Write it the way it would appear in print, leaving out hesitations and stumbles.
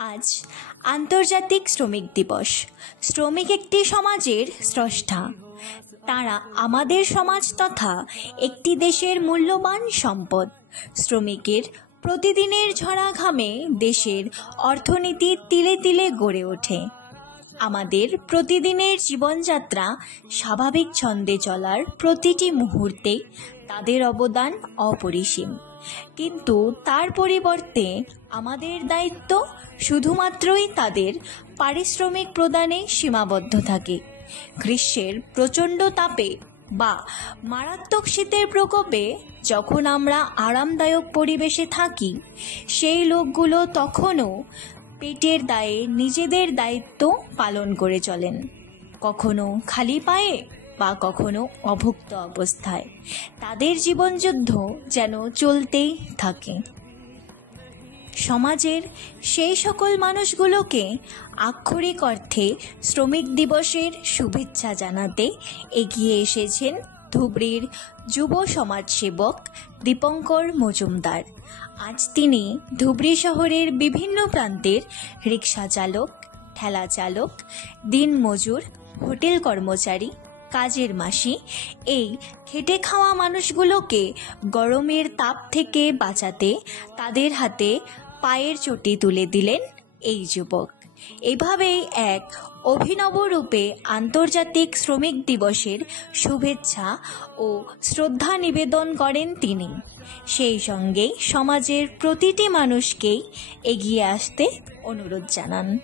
আজ আন্তর্জাতিক শ্রমিক দিবস। শ্রমিক একটি সমাজের স্রষ্টা। তারা আমাদের সমাজ তথা একটি দেশের মূল্যবান সম্পদ। শ্রমিকের প্রতিদিনের ঝরা ঘামে দেশের অর্থনীতি তিলে তিলে গড়ে ওঠে। আমাদের প্রতিদিনের জীবনযাত্রা স্বাভাবিক ছন্দে চলার প্রতিটি মুহূর্তে তাদের অবদান অপরিসীম। কিন্তু তার পরিবর্তে আমাদের দায়িত্ব শুধুমাত্রই তাদের পারিশ্রমিক প্রদানে সীমাবদ্ধ থাকে। গ্রীষ্মের প্রচণ্ড তাপে বা মারাত্মক শীতের প্রকোপে যখন আমরা আরামদায়ক পরিবেশে থাকি, সেই লোকগুলো তখনও পেটের দায়ে নিজেদের দায়িত্ব পালন করে চলেন, কখনো খালি পায়ে বা কখনো অভুক্ত অবস্থায়। তাদের জীবনযুদ্ধ যেন চলতেই থাকে। সমাজের সেই সকল মানুষগুলোকে আক্ষরিক অর্থে শ্রমিক দিবসের শুভেচ্ছা জানাতে এগিয়ে এসেছেন ধুবড়ীর যুব সমাজসেবক দীপঙ্কর মজুমদার। আজ তিনি ধুবড়ী শহরের বিভিন্ন প্রান্তের রিক্সা চালক, ঠেলা চালক, দিনমজুর, হোটেল কর্মচারী, কাজের মাসি, এই খেটে খাওয়া মানুষগুলোকে গরমের তাপ থেকে বাঁচাতে তাদের হাতে পায়ের চটি তুলে দিলেন এই যুবক। এভাবেই এক অভিনব রূপে আন্তর্জাতিক শ্রমিক দিবসের শুভেচ্ছা ও শ্রদ্ধা নিবেদন করেন তিনি। সেই সঙ্গে সমাজের প্রতিটি মানুষকেই এগিয়ে আসতে অনুরোধ জানান।